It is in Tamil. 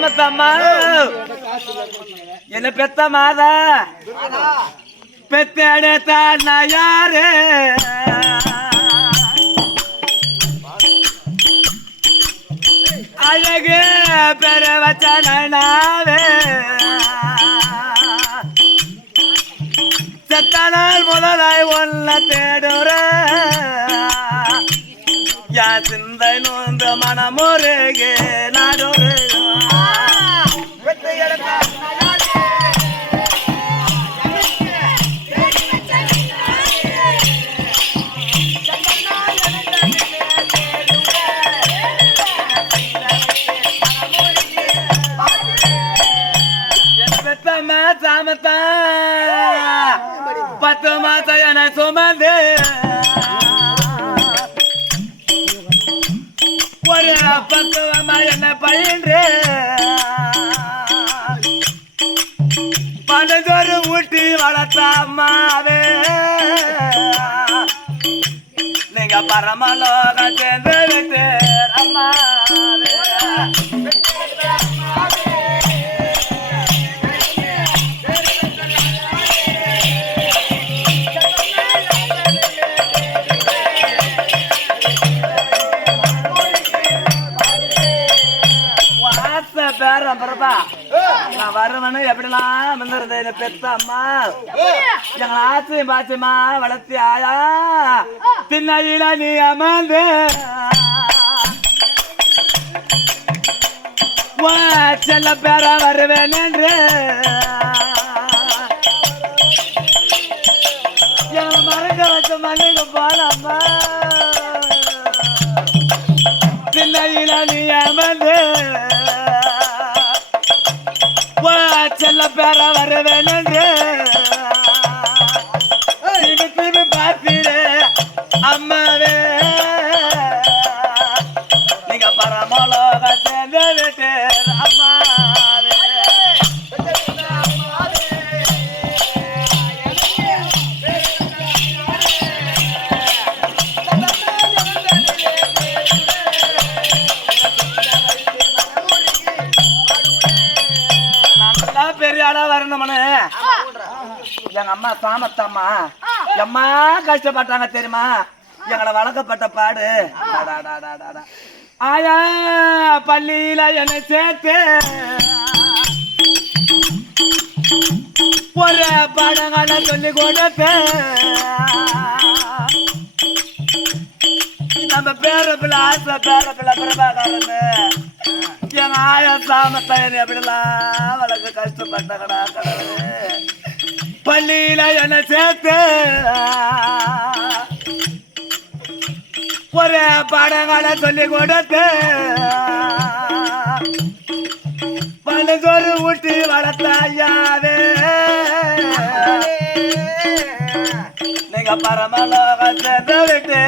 ராமத்தம்மா என்ன பெத்த மாதா? பெத்த யாரு? அழகு பெற வச்சனாவே செத்தனால் முதலாய் ஒன்ன தேடுற யா சிந்தை நோந்த மனமுருகே சாமத்தா பத்து மாசம் என சுமந்து. ஒரு பக்குவமா என்ன பயின்று. பனதொரு ஊட்டி வளர்த்த அம்மாவே. நீங்க பரமலோக சேர்ந்து அம்மாவே. பேரம் பிறப்பா. நான் வருவனு எப்படிலாம் வந்துருது என்ன பெத்த அம்மா. எங்களை ஆச்சரியம் பாச்சமா வளர்த்தி ஆயா. திண்ணையில நீ அமர்ந்து. செல்ல பேர வருவேன் என்று மறக்க வச்ச மண்ணுக்கு போலாமா திண்ணையில நீ அமர்ந்து. செல்ல பேர வருவேன் என்று திரும்பி திரும்பி பார்ப்பீரே அம்மாவே. நீங்க பரமலோக சேர்ந்து விட்டு பெரிய ஆளா வரணும்னு எங்க அம்மா சாமத்தம்மா. எம்மா கஷ்டப்பட்டாங்க தெரியுமா? எங்களை வளர்க்கப்பட்ட பாடு. ஆயா பள்ளியில என்னை சேர்த்து. ஒரு படங்களை சொல்லி கொடுத்து நம்ம பேர பிள்ளை ஆசை பேர பிள்ளை பிரபாகரன். எங்க ஆயா சாமத்தையன் எப்படிலாம் வளர்க்க கஷ்டப்பட்டகடா கடவுளே பள்ளியில என்ன சேர்த்து ஒரு படங்களை சொல்லி கொடுத்து பழுதொரு ஊட்டி வளர்த்த ஐயாவே நீங்க பரமலோகத்தை சேர்ந்து விட்டு